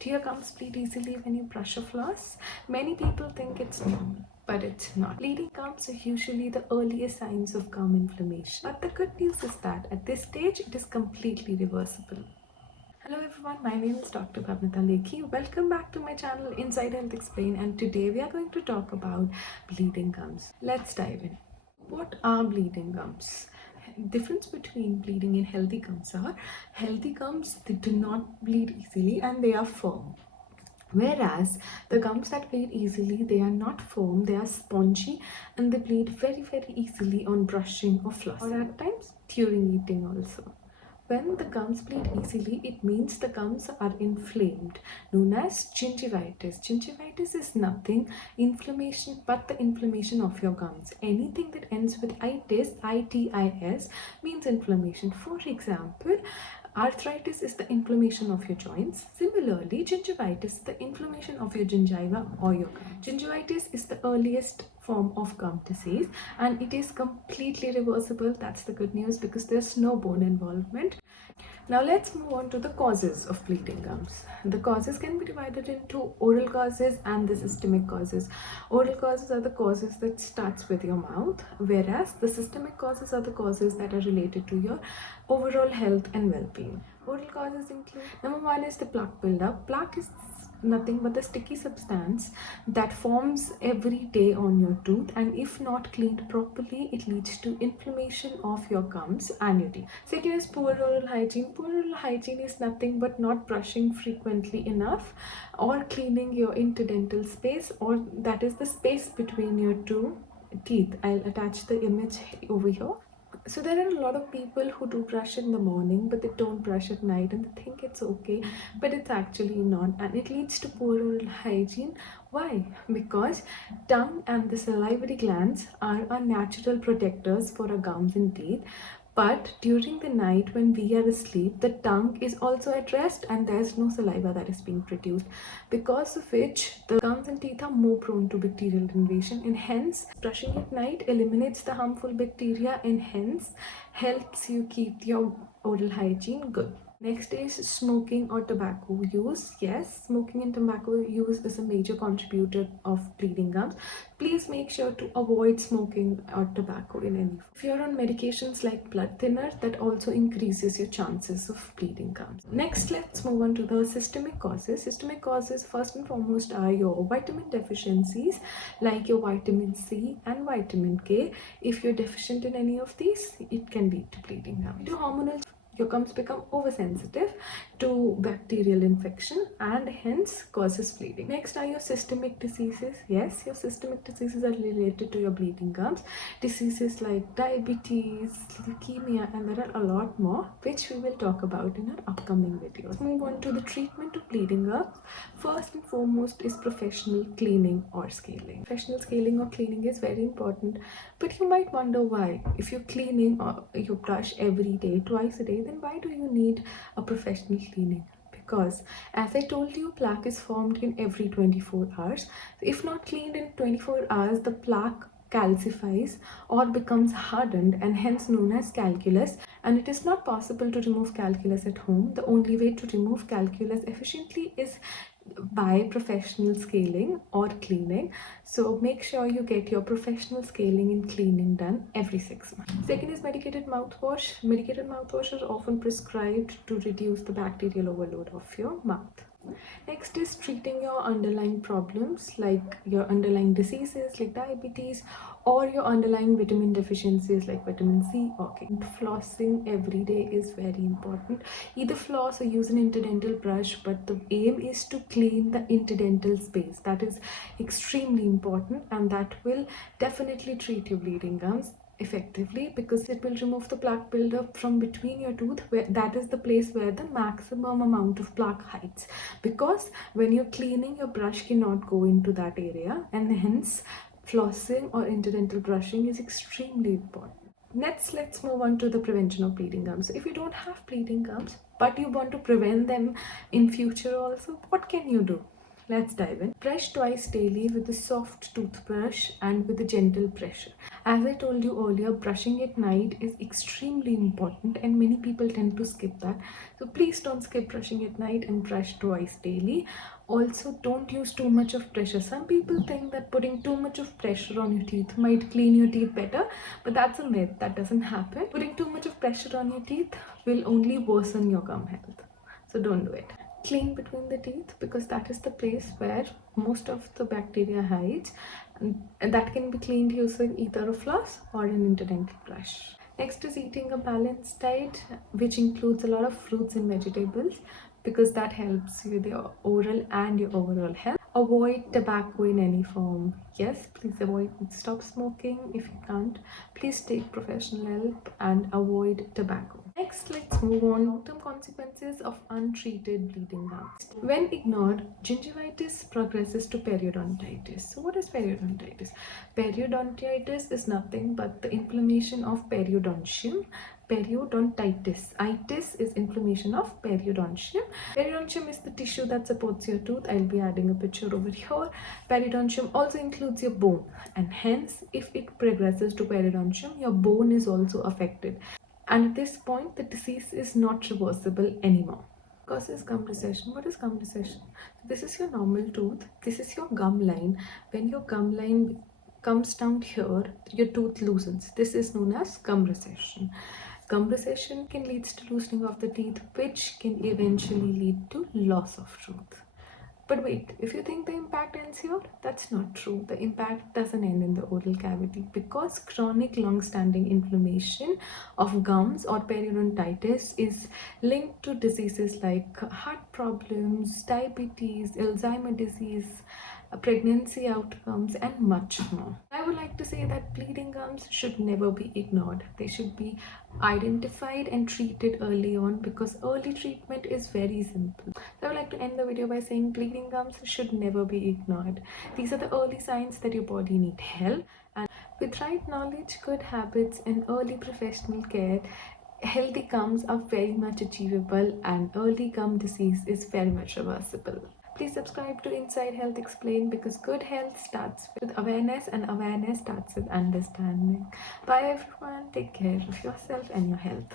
Do your gums bleed easily when you brush or floss? Many people think it's normal, but it's not. Bleeding gums are usually the earliest signs of gum inflammation. But the good news is that at this stage, it is completely reversible. Hello everyone, my name is Dr. Bhavnita Lekhi. Welcome back to my channel Inside Health Explain, and today we are going to talk about bleeding gums. Let's dive in. What are bleeding gums? Difference between bleeding and healthy gums are healthy gums, they do not bleed easily and they are firm. Whereas the gums that bleed easily, they are not firm, they are spongy and they bleed very easily on brushing or flossing, or at times during eating also. When the gums bleed easily, it means the gums are inflamed, known as gingivitis. Gingivitis is nothing inflammation but the inflammation of your gums. Anything that ends with itis, I-T-I-S, means inflammation. For example, arthritis is the inflammation of your joints. Similarly, gingivitis is the inflammation of your gingiva or your gum. Gingivitis is the earliest form of gum disease and it is completely reversible. That's the good news because there's no bone involvement. Now let's move on to the causes of bleeding gums. The causes can be divided into oral causes and the systemic causes. Oral causes are the causes that starts with your mouth, whereas the systemic causes are the causes that are related to your overall health and well-being. Oral causes include, number one is the plaque buildup. Plaque is nothing but the sticky substance that forms every day on your tooth, and if not cleaned properly, it leads to inflammation of your gums and your teeth. Second is poor oral hygiene. Poor oral hygiene is nothing but not brushing frequently enough or cleaning your interdental space, or that is the space between your two teeth. I'll attach the image over here. So there are a lot of people who do brush in the morning but they don't brush at night and they think it's okay, but it's actually not, and it leads to poor oral hygiene. Why? Because tongue and the salivary glands are our natural protectors for our gums and teeth. But during the night when we are asleep, the tongue is also at rest and there's no saliva that is being produced, because of which the gums and teeth are more prone to bacterial invasion, and hence brushing at night eliminates the harmful bacteria and hence helps you keep your oral hygiene good. Next is smoking or tobacco use. Yes, smoking and tobacco use is a major contributor of bleeding gums. Please make sure to avoid smoking or tobacco in any form. If you're on medications like blood thinner, that also increases your chances of bleeding gums. Next, let's move on to the systemic causes. Systemic causes first and foremost are your vitamin deficiencies like your vitamin C and vitamin K. If you're deficient in any of these, it can lead to bleeding gums. Due to hormonal, your gums become oversensitive to bacterial infection and hence causes bleeding. Next are your systemic diseases. Yes, your systemic diseases are related to your bleeding gums. Diseases like diabetes, leukemia, and there are a lot more which we will talk about in our upcoming videos. Move on to the treatment of bleeding gums. First and foremost is professional cleaning or scaling. Professional scaling or cleaning is very important, but you might wonder why. If you're cleaning or you brush every day, twice a day, then why do you need a professional cleaning? Because as I told you, plaque is formed in every 24 hours. If not cleaned in 24 hours, the plaque calcifies or becomes hardened and hence known as calculus, and it is not possible to remove calculus at home. The only way to remove calculus efficiently is by professional scaling or cleaning. So make sure you get your professional scaling and cleaning done every 6 months. Second is medicated mouthwash. Medicated mouthwash are often prescribed to reduce the bacterial overload of your mouth. Next is treating your underlying problems like your underlying diseases like diabetes or your underlying vitamin deficiencies like vitamin C or K. Flossing every day is very important. Either floss or use an interdental brush, but the aim is to clean the interdental space. That is extremely important and that will definitely treat your bleeding gums effectively because it will remove the plaque buildup from between your tooth, where that is the place where the maximum amount of plaque hides, because when you're cleaning, your brush cannot go into that area and hence flossing or interdental brushing is extremely important. Next, let's move on to the prevention of bleeding gums. So if you don't have bleeding gums but you want to prevent them in future also, what can you do? Let's dive in. Brush twice daily with a soft toothbrush and with a gentle pressure. As I told you earlier, brushing at night is extremely important and many people tend to skip that. So please don't skip brushing at night and brush twice daily. Also, don't use too much of pressure. Some people think that putting too much of pressure on your teeth might clean your teeth better, but that's a myth. That doesn't happen. Putting too much of pressure on your teeth will only worsen your gum health. So don't do it. Clean between the teeth because that is the place where most of the bacteria hides, and that can be cleaned using either a floss or an interdental brush. Next is eating a balanced diet, which includes a lot of fruits and vegetables because that helps with your oral and your overall health. Avoid tobacco in any form. Yes, please stop smoking. If you can't, please take professional help and avoid tobacco. Next, let's move on. Long-term consequences of untreated bleeding gums. When ignored, gingivitis progresses to periodontitis. So what is periodontitis? Periodontitis is nothing but the inflammation of periodontium. Periodontitis. Itis is inflammation of periodontium. Periodontium is the tissue that supports your tooth. I'll be adding a picture over here. Periodontium also includes your bone, and hence, if it progresses to periodontium, your bone is also affected. And at this point, the disease is not reversible anymore. Causes gum recession. What is gum recession? This is your normal tooth. This is your gum line. When your gum line comes down here, your tooth loosens. This is known as gum recession. Gum recession can lead to loosening of the teeth, which can eventually lead to loss of tooth. But wait, if you think the impact ends here, that's not true. The impact doesn't end in the oral cavity because chronic long-standing inflammation of gums or periodontitis is linked to diseases like heart problems, diabetes, Alzheimer's disease, pregnancy outcomes, and much more. I would like to say that bleeding gums should never be ignored. They should be identified and treated early on because early treatment is very simple. So I would like to end the video by saying bleeding gums should never be ignored. These are the early signs that your body needs help, and with right knowledge, good habits, and early professional care, healthy gums are very much achievable and early gum disease is very much reversible. Please subscribe to Inside Health Explained because good health starts with awareness and awareness starts with understanding. Bye everyone. Take care of yourself and your health.